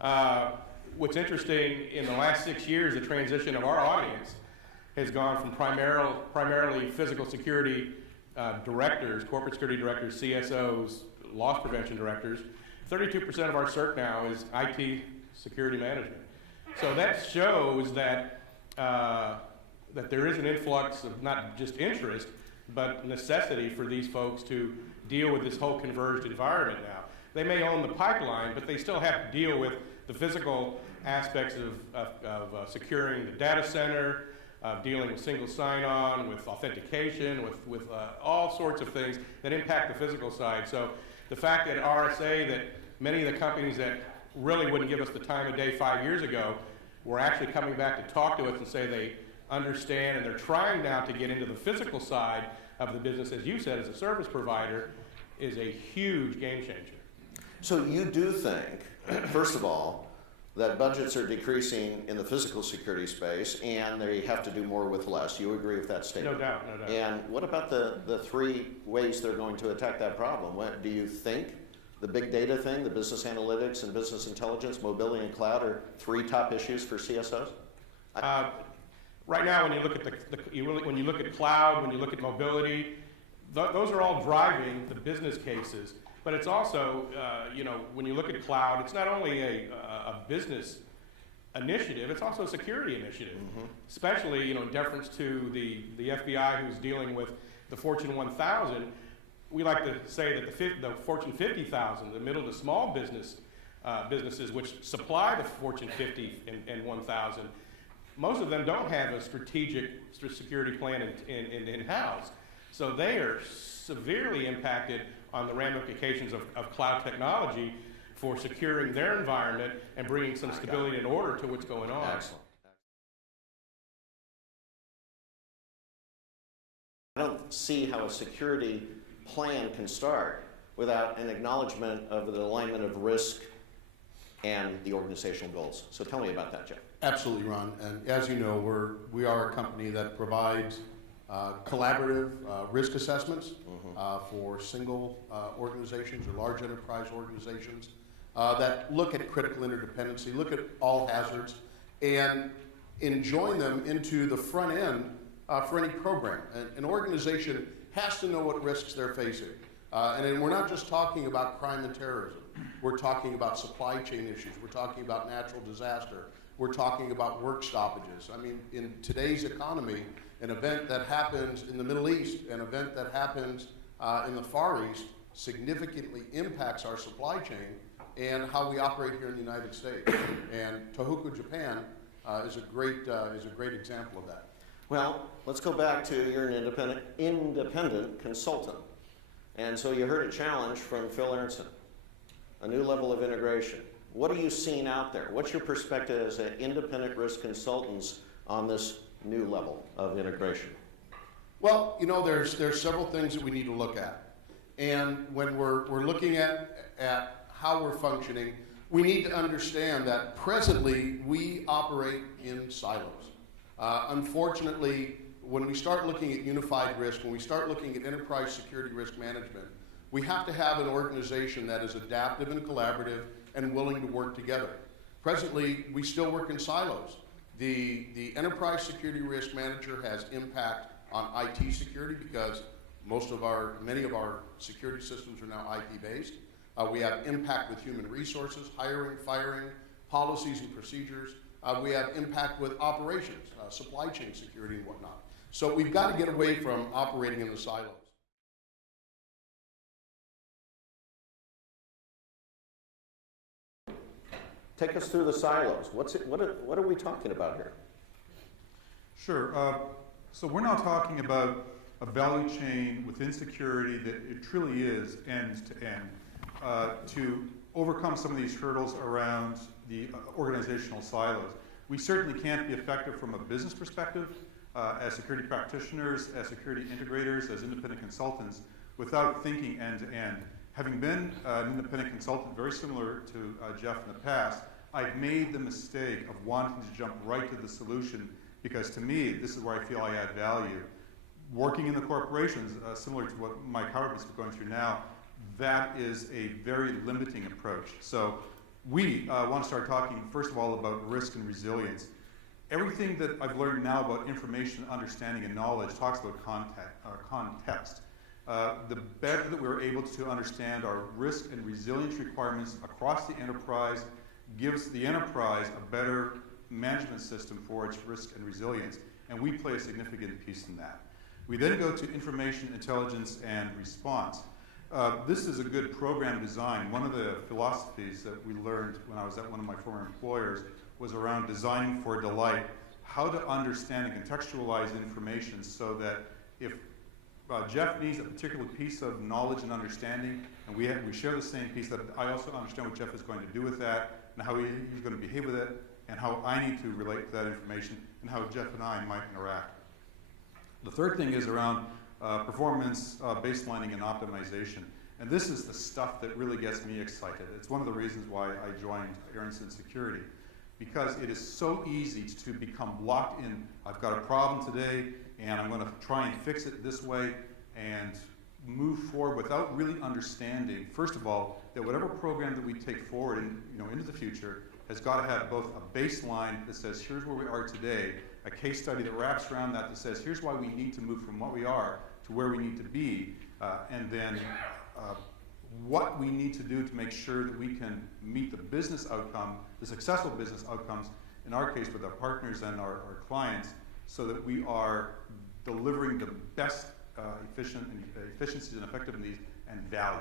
What's interesting, in the last 6 years, the transition of our audience has gone from primarily physical security directors, corporate security directors, CSOs, loss prevention directors. 32% of our CERT now is IT security management. So that shows that, that there is an influx of not just interest, but necessity for these folks to deal with this whole converged environment now. They may own the pipeline, but they still have to deal with the physical aspects of securing the data center, dealing with single sign-on, with authentication, with all sorts of things that impact the physical side. So the fact that RSA, that many of the companies that really wouldn't give us the time of day 5 years ago, were actually coming back to talk to us and say they understand, and they're trying now to get into the physical side of the business, as you said, as a service provider, is a huge game changer. So you do think, first of all, that budgets are decreasing in the physical security space and they have to do more with less. You agree with that statement? No doubt, no doubt. And what about the three ways they're going to attack that problem? What do you think the big data thing, the business analytics and business intelligence, mobility and cloud are three top issues for CSOs? Right now, when you look at when you look at cloud, when you look at mobility, those are all driving the business cases. But it's also, you know, when you look at cloud, it's not only a business initiative, it's also a security initiative. Especially, you know, in deference to the FBI, who's dealing with the Fortune 1000. We like to say that the Fortune 50,000, the middle to small businesses which supply the Fortune 50 and 1000, most of them don't have a strategic security plan in-house. So they are severely impacted on the ramifications of cloud technology for securing their environment and bringing some stability and order to what's going on. Excellent. I don't see how a security plan can start without an acknowledgement of the alignment of risk and the organizational goals. So tell me about that, Jeff. Absolutely, Ron. And as you know, we are a company that provides collaborative risk assessments for single organizations or large enterprise organizations that look at critical interdependency, look at all hazards, and join them into the front end for any program. An organization has to know what risks they're facing. And then we're not just talking about crime and terrorism. We're talking about supply chain issues. We're talking about natural disaster. We're talking about work stoppages. I mean, in today's economy, an event that happens in the Middle East, an event that happens in the Far East significantly impacts our supply chain and how we operate here in the United States. And Tohoku, Japan is a great example of that. Well, let's go back to you're an independent consultant. And so you heard a challenge from Phil Aronson, a new level of integration. What are you seeing out there? What's your perspective as an independent risk consultants on this new level of integration? Well, you know, there's several things that we need to look at. And when we're looking at how we're functioning, we need to understand that presently we operate in silos. Unfortunately, when we start looking at unified risk, when we start looking at enterprise security risk management, we have to have an organization that is adaptive and collaborative and willing to work together. Presently, we still work in silos. The enterprise security risk manager has impact on IT security because many of our security systems are now IP based. We have impact with human resources, hiring, firing, policies and procedures. We have impact with operations, supply chain security and whatnot. So we've got to get away from operating in the silos. Take us through the silos. What are we talking about here? Sure. So we're now talking about a value chain within security that it truly is end to end to overcome some of these hurdles around the organizational silos. We certainly can't be effective from a business perspective as security practitioners, as security integrators, as independent consultants without thinking end to end. Having been an independent consultant, very similar to Jeff in the past, I've made the mistake of wanting to jump right to the solution because to me, this is where I feel I add value. Working in the corporations, similar to what Mike Howard is going through now, that is a very limiting approach. So we want to start talking, first of all, about risk and resilience. Everything that I've learned now about information, understanding, and knowledge talks about context. The better that we're able to understand our risk and resilience requirements across the enterprise gives the enterprise a better management system for its risk and resilience, and we play a significant piece in that. We then go to information, intelligence, and response. This is a good program design. One of the philosophies that we learned when I was at one of my former employers was around designing for delight, how to understand and contextualize information so that if Jeff needs a particular piece of knowledge and understanding, and we share the same piece, that I also understand what Jeff is going to do with that, and how he's going to behave with it, and how I need to relate to that information, and how Jeff and I might interact. The third thing is around performance baselining and optimization. And this is the stuff that really gets me excited. It's one of the reasons why I joined Aaronson Security, because it is so easy to become locked in. I've got a problem today, and I'm going to try and fix it this way, and move forward without really understanding, first of all, that whatever program that we take forward into the future has got to have both a baseline that says, here's where we are today, a case study that wraps around that says, here's why we need to move from what we are to where we need to be, and then what we need to do to make sure that we can meet the business outcome, the successful business outcomes, in our case with our partners and our clients, so that we are delivering the best efficiencies and effectiveness and value.